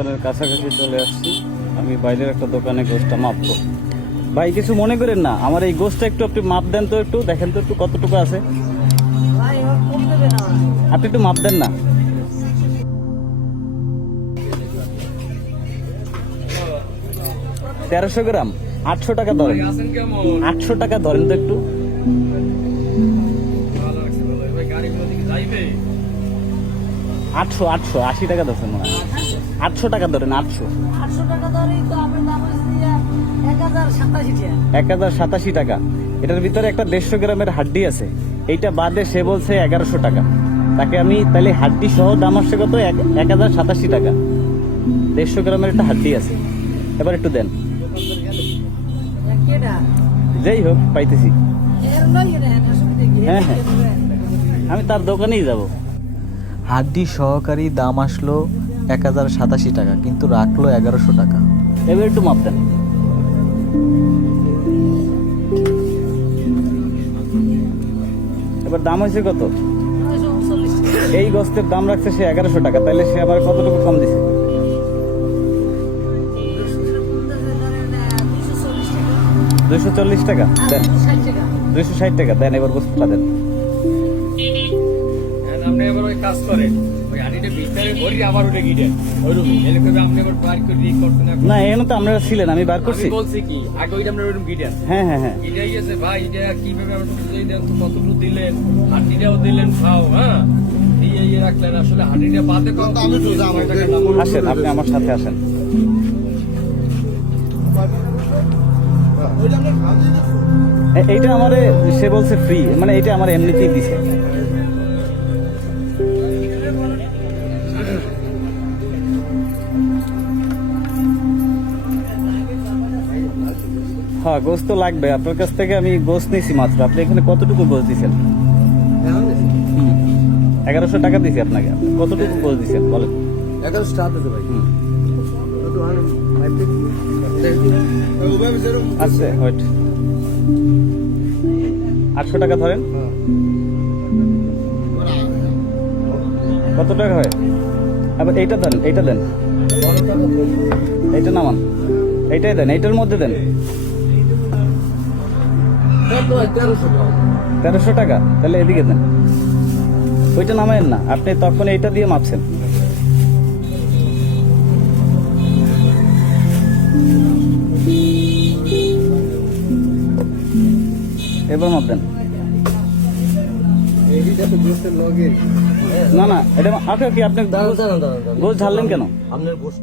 দোকানের কাছাকাছি চলে আসছি। আমি বাইরের একটা দোকানে গোষ্ঠটা মাপবো ভাই কিছু মনে করেন না আমার এই গোষ্ঠটা একটু আপনি মাপ দেন তো একটু দেখেন তো একটু কতটুকু আছে। আপনি একটু মাপ দেন না। তেরোশো গ্রাম আটশো টাকা ধরেন। আটশো টাকা ধরেন তো একটু। আটশো আটশো আশি টাকা ধরছেন মনে হয়। আটশো টাকা ধরেন আটশো। এক হাজার সাতাশি টাকা। এটার ভিতরে একটা দেড়শো গ্রামের হাড্ডি আছে। এইটা বাদে সে বলছে এগারোশো টাকা। তাকে আমি তাহলে হাড্ডি সহ দাম আসছে কত? এক হাজার সাতাশি টাকা। দেড়শো গ্রামের একটা হাড্ডি আছে। এবার একটু দেন। যেই হোক পাইতেছি। হ্যাঁ, হ্যাঁ। আমি তার দোকানেই যাব। হাড্ডি সহকারী দাম আসলো এক হাজার সাতাশি টাকা কিন্তু রাখল এগারোশো টাকা। এবার একটু মাপ দেন এবার দাম হয়েছে কত? এই গোস্তের দাম রাখছে সে এগারোশো টাকা তাহলে সে আবার কতটুকু কম দিছে? দুইশো চল্লিশ টাকা। দেন। ষাট টাকা দুইশো ষাট টাকা। দেন এবার গোস্তটা দেন। কাজ করেন ওই হাঁড়িটা ভিতরে ভরি আবার ওটা গিটেন ওইরকম। এরকম আপনি এবার বার করে। না তো ছিলেন আমি বার করছি। বলছি কি আগে ওইটা আমরা ওইরকম গিটেন হ্যাঁ হ্যাঁ হ্যাঁ। এটাই গেছে ভাই এটা কীভাবে আমরা বুঝেই দেন তো কতটুকু দিলেন? হাঁটিটাও দিলেন খাও হ্যাঁ? ইয়ে রাখলেন আসলে হাঁটিটা বাদে কত আসেন আপনি আমার সাথে আসেন। এইটা আমার সে বলছে ফ্রি মানে এটা আমার এমনিতেই দিছে। হ্যাঁ গোস্ত লাগবে। আপনার কাছ থেকে আমি গোস্ত নিয়েছি মাত্র। আপনি এখানে কতটুকু গোস্ত দিয়েছেন এগারোশো টাকা দিয়েছি আপনাকে। আপনি কতটুকু গোস্ত দিয়েছেন বলেন। ভাই। ওয়েট আটশো টাকা ধরেন। কত টাকা হয়? আবার এইটা দেন এইটা দেন। এইটা নামান। এইটাই দেন এইটার মধ্যে দেন। তেরোশো টাকা তাহলে এদিকে দেন। ওইটা নামায়েন না আপনি তখন এইটা দিয়ে মাপছেন। এবার মাপ দেন না না এটা আপনি গোছ ঝাড়লেন কেন? আপনার গোষ্ঠ